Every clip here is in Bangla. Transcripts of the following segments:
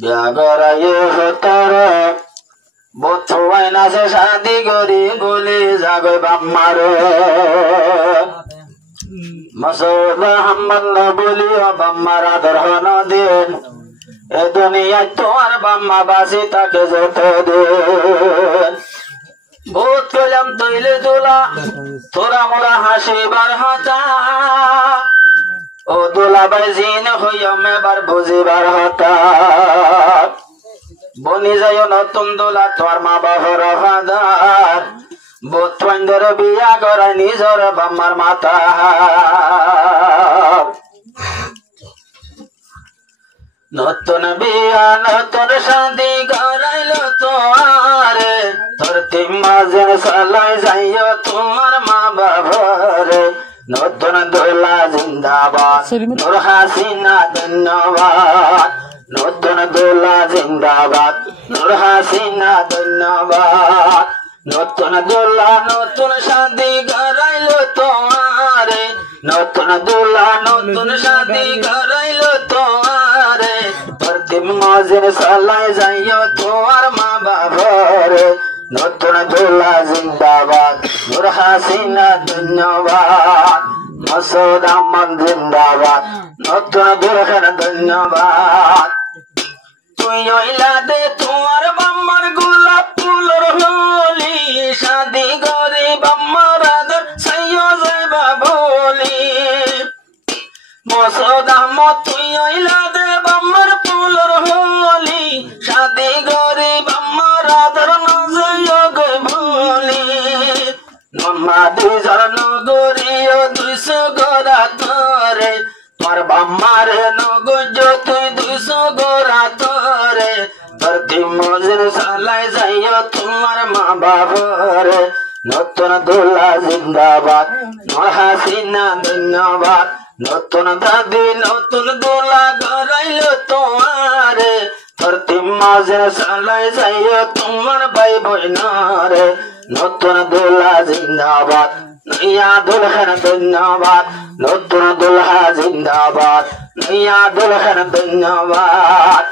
বিয়া গড়াইয়ে হতার বথুয়াই নাচে শাদি করি বলি যাবে বাম্মার মাসুদ আহমদ না বলিও বাম্মার আদর হন দিন এ দুনিয়ায় তোমার বাম্মা বাসি তাকে যত দিন ভূত কলাম তৈলে তোলা তোরা মোরা হাসিবার হতা ও দোলা বাই জিন হইয়া মেবার বুঝিবার হতা বনি যায় নতুন দোলা তোর মা বাবার হাজার বোধ বিয়া করায় নিজর বাম্মার মাতা নতুন বিয়া নতুন শাদি করাইল তোয়ারে তোর তিন মাঝের সালাই যাইও তোমার মা বাবারে নতুন দোলা জিন্দাবাদ নূর হাসিনা ধন্যবাদ নতুন দোলা জিন্দাবাদ নূর হাসিনা ধন্যবাদ নতুন দোলা নতুন শাদি করাইল তোমারে নতুন দোলা নতুন শাদি করাইল তোমারে প্রতিম মজের সালাই যাইও তোমার মা বাবারে নতুন দোলা জিন্দাবাদ নূর হাসিনা ধন্যবাদ মাসুদ আহমদ জিন্দাবাদ নতুন দোলা ধন্যবাদ তুই ওইলা দে তোমার বাম্মার গোলাপ ফুলর হলি শাদি করে বাম্মার আদর সাইয় যাইবা বলি মাসুদ আহমদ তুই ওইলা দে বাম্মার ফুলর হলি শাদি করে বাম্মার আদর না যাইয় গে ভুলি নম্মা দুই জন নগরীয় 200 গড়া তোরে তোর বাম্মারে নগজ তুই 200 গড়া তোরে প্রতি মজুর সালাই যাইও তোমার মা বাবারে নতুন দোলা জিন্দাবাদ নূর হাসিনা ধন্যবাদ নতুন দাদি নতুন দোলা গড়াইল তোমারে প্রতি মজুর সালাই যাইও তোমার ভাই বোনারে নতুন দোলা জিন্দাবাদ নয়া দুলহন ধন্যবাদ নতুন দুলহা জিন্দাবাদ নয়া দুলহন ধন্যবাদ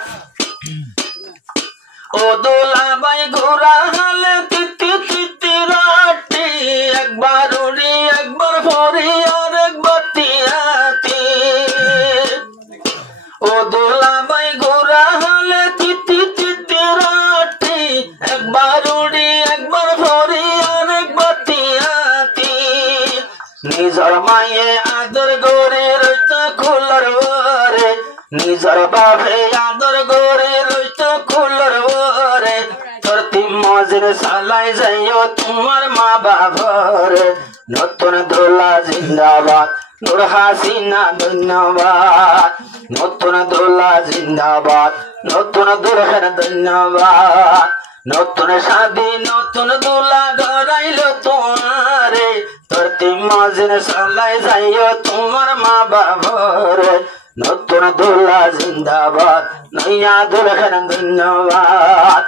ও দোলা বাই ঘোরা হালে তিতি তিতি রাটি একবার উড়ি একবার ফরি আর একবার তিয়াতি ও দোলা বাই ঘোরা হালে তিতি তিতি রাটি একবার উড়ি একবার ফরি আর একবার তিয়াতি নিজর মায়ে আদর গরে রইত খুলর ওরে নিজর বাপে আদর গরে রইত খুলর ওরে তোর তিন মজের সালাই যাইও তোমার মা বাবারে নতুন দোলা জিন্দাবাদ নূর হাসিনা ধন্যবাদ নতুন দোলা জিন্দাবাদ নতুন দুলহন ধন্যবাদ নতুন শাদি নতুন দোলা গড়াইল তোমারে তোর তিন মজের সালাই যাইও তোমার মা বাবারে নতুন দোলা জিন্দাবাদ নয়া দুলহন ধন্যবাদ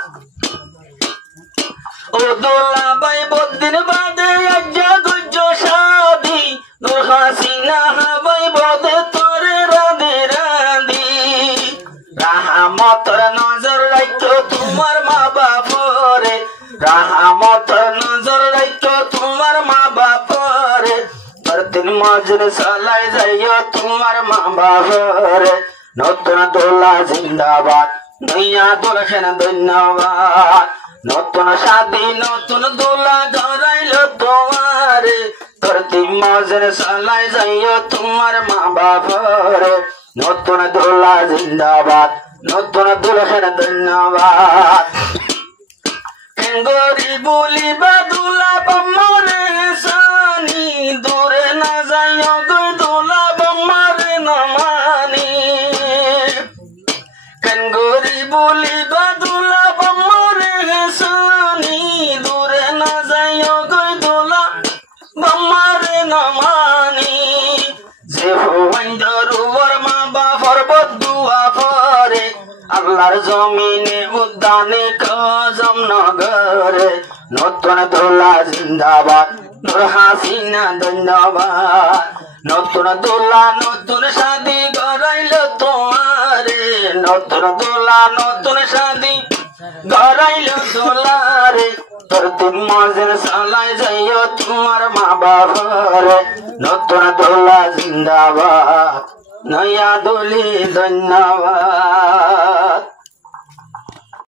ও দোলা বাই বদিন বাদে আজ্জা গুজ্জ শাদি নূর হাসিনা হাবাই বদে তোরে রাধে রাধি রাহমতর নজর রাখো তোমার মা বাপরে রাহমতর নজর রাখো তোমার মা বাপরে প্রতিদিন মজুর সালাই যাইও তোমার মা বাপরে নতুন দোলা জিন্দাবাদ নয়া দুলহন ধন্যবাদ নতুন শাদি নতুন দোলা গড়াইল তোমারে প্রতি মজুর সালাই যাইও তোমার মা বাপরে নতুন দোলা জিন্দাবাদ নতুন দুলহন ধন্যবাদ গরি বলি বাদুলা বাম্মারে সানি দূরে না যাইও গো দোলা বাম্মারে না মানি গরি বলি বাদুলা বাম্মারে সানি দূরে না যাইও গো দোলা বাম্মারে না মানি যে হুয়াইদারুর মা বাবার বদুয়া পরে আল্লাহর জমিনে উদ্যানে কজম নগরে নতুন দোলা জিন্দাবাদ নূর হাসিনা ধন্যবাদ নতুন দোলা নতুন শাদি গড়াইল তোমারে নতুন দোলা নতুন শাদি গড়াইল দোলারে তোর তিন মাসের সালাই যাইও তোমার মা বাবারে নতুন দোলা জিন্দাবাদ নয়া দোলি ধন্যবাদ